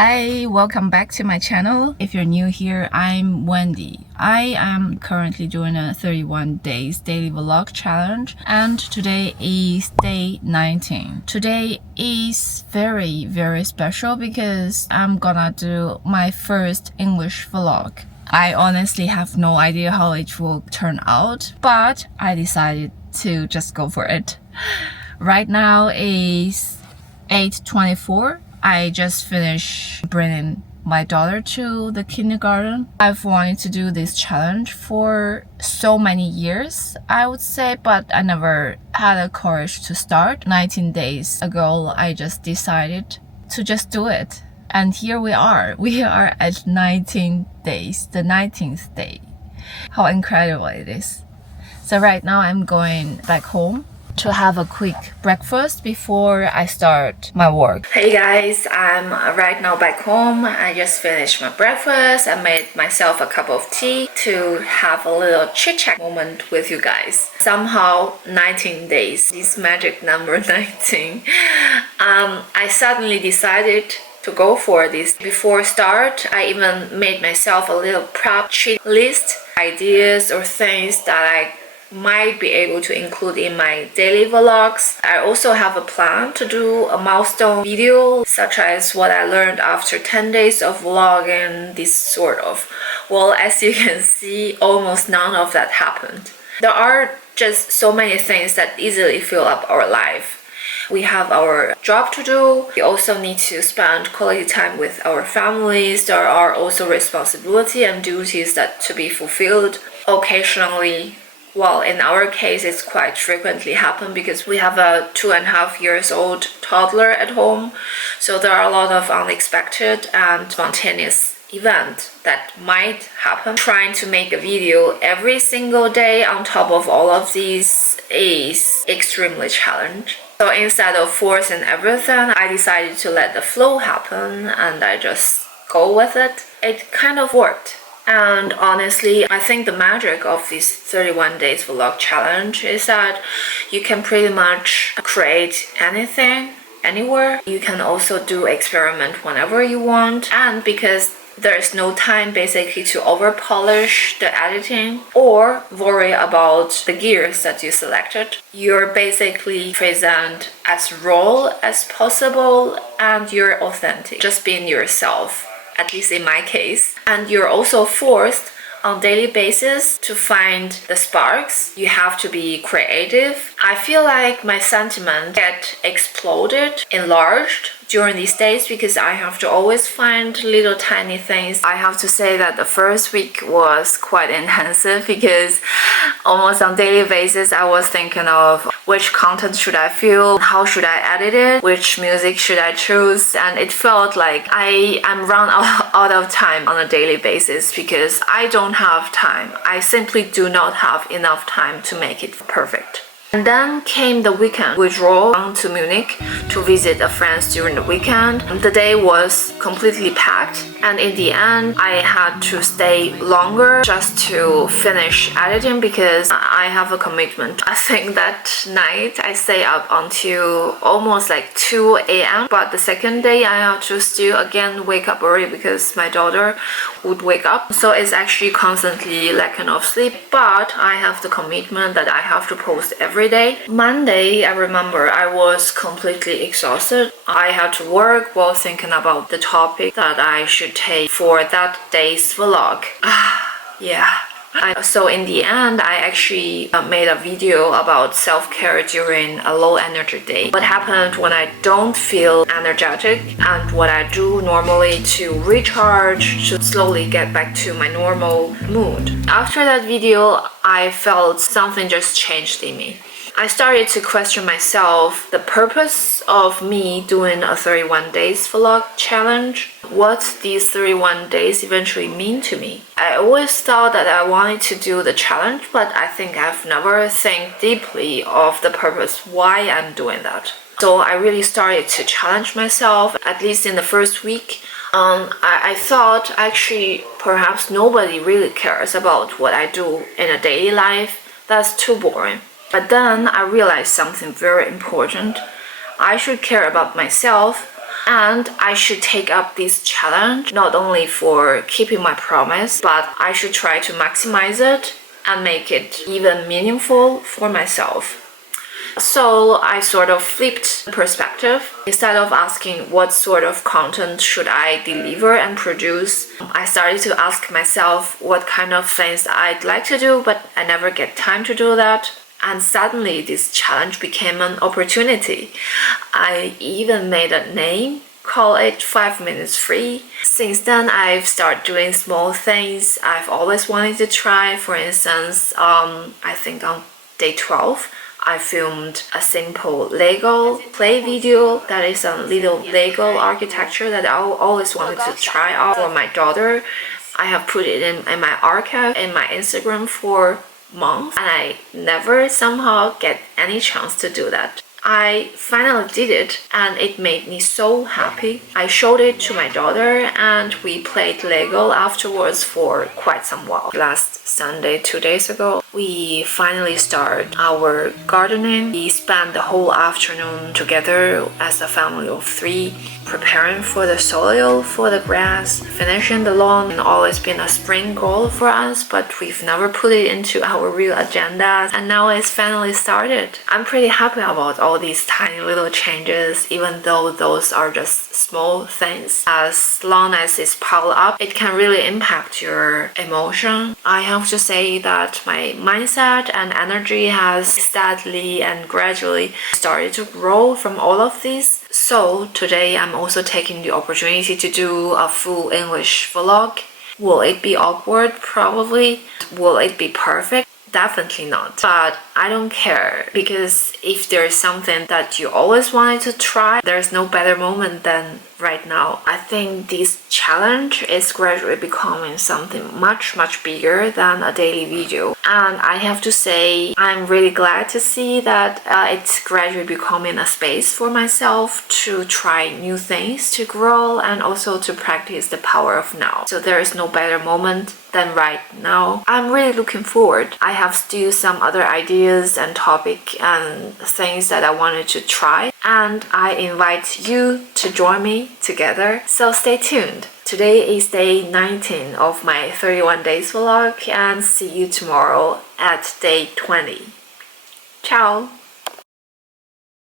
Hi, welcome back to my channel. If you're new here, I'm Wendy. I am currently doing a 31 days daily vlog challenge and today is day 19. Today is very special because I'm gonna do my first English vlog. I honestly have no idea how it will turn out, but I decided to just go for it. Right now is 8:24. I just finished bringing my daughter to the kindergarten. I've wanted to do this challenge for so many years, I would say, but I never had the courage to start. 19 days ago, I just decided to just do it. And here we are. We are at 19 days, the 19th day. How incredible it is. So right now I'm going back home to have a quick breakfast before I start my work. Hey guys, I'm right now back home. I just finished my breakfast. I made myself a cup of tea to have a little chit-chat moment with you guys. Somehow 19 days, this magic number 19. I suddenly decided to go for this. Before start, I even made myself a little prep sheet list, ideas or things that I might be able to include in my daily vlogs. I also have a plan to do a milestone video, such as what I learned after 10 days of vlogging, this sort of. Well, as you can see, almost none of that happened. There are just so many things that easily fill up our life. We have our job to do. We also need to spend quality time with our families. There are also responsibility and duties that to be fulfilled. Occasionally, well, in our case, it's quite frequently happen because we have a 2.5 years old toddler at home. So there are a lot of unexpected and spontaneous events that might happen. Trying to make a video every single day on top of all of these is extremely challenging. So instead of forcing everything, I decided to let the flow happen and I just go with it. It kind of worked. And honestly, I think the magic of this 31 days vlog challenge is that you can pretty much create anything, anywhere. You can also do experiment whenever you want. And because there's no time basically to over polish the editing or worry about the gears that you selected, you're basically present as raw as possible and you're authentic, just being yourself. At least in my case. And you're also forced on daily basis to find the sparks. You have to be creative. I feel like my sentiment get exploded, enlarged during these days because I have to always find little tiny things. I have to say that the first week was quite intensive because almost on daily basis I was thinking of which content should I film, how should I edit it, which music should I choose, and it felt like I'm run out of time on a daily basis because I don't have time. I simply do not have enough time to make it perfect. And then came the weekend. We drove down to Munich to visit a friend during the weekend. The day was completely packed and in the end I had to stay longer just to finish editing because I have a commitment. I think that night I stay up until almost like 2 a.m. But the second day I have to still again wake up early because my daughter would wake up. So it's actually constantly lacking of sleep, but I have the commitment that I have to post every day. Monday, I remember I was completely exhausted. I had to work while thinking about the topic that I should take for that day's vlog. Yeah. So in the end, I actually made a video about self-care during a low energy day. What happened when I don't feel energetic and what I do normally to recharge, to slowly get back to my normal mood. After that video, I felt something just changed in me. I started to question myself, the purpose of me doing a 31 days vlog challenge, what these 31 days eventually mean to me. I always thought that I wanted to do the challenge, but I think I've never think deeply of the purpose why I'm doing that. So I really started to challenge myself, at least in the first week. I thought actually perhaps nobody really cares about what I do in a daily life. That's too boring. But then I realized something very important. I should care about myself And I should take up this challenge not only for keeping my promise, but I should try to maximize it and make it even meaningful for myself. So I sort of flipped the perspective. Instead of asking what sort of content should I deliver and produce, I started to ask myself what kind of things I'd like to do, but I never get time to do that. And suddenly this challenge became an opportunity. I even made a name, call it 5 minutes free. Since then, I've started doing small things I've always wanted to try. For instance, I think on day 12, I filmed a simple Lego play video that is a little Lego architecture that I always wanted to try out for my daughter. I have put it in my archive in my Instagram for months, and I never somehow get any chance to do that. I finally did it, and it made me so happy. I showed it to my daughter and we played Lego afterwards for quite some while. Last Sunday, 2 days ago, we finally started our gardening. We spent the whole afternoon together as a family of 3, preparing for the soil, for the grass, finishing the lawn. It's always been a spring goal for us, but we've never put it into our real agenda, and now it's finally started. I'm pretty happy about all these tiny little changes, even though those are just small things. As long as it's piled up, it can really impact your emotion. I have to say that my mindset and energy has steadily and gradually started to grow from all of this. So today I'm also taking the opportunity to do a full English vlog. Will it be awkward? Probably. Will it be perfect? Definitely not. But I don't care, because if there's something that you always wanted to try, there's no better moment than right now. I think this challenge is gradually becoming something much bigger than a daily video, and I have to say I'm really glad to see that it's gradually becoming a space for myself to try new things, to grow, and also to practice the power of now. So there is no better moment than right now. I'm really looking forward. I have still some other ideas and topic and things that I wanted to try, and I invite you to join me together. So stay tuned. Today is day 19 of my 31 days vlog, and see you tomorrow at day 20. Ciao!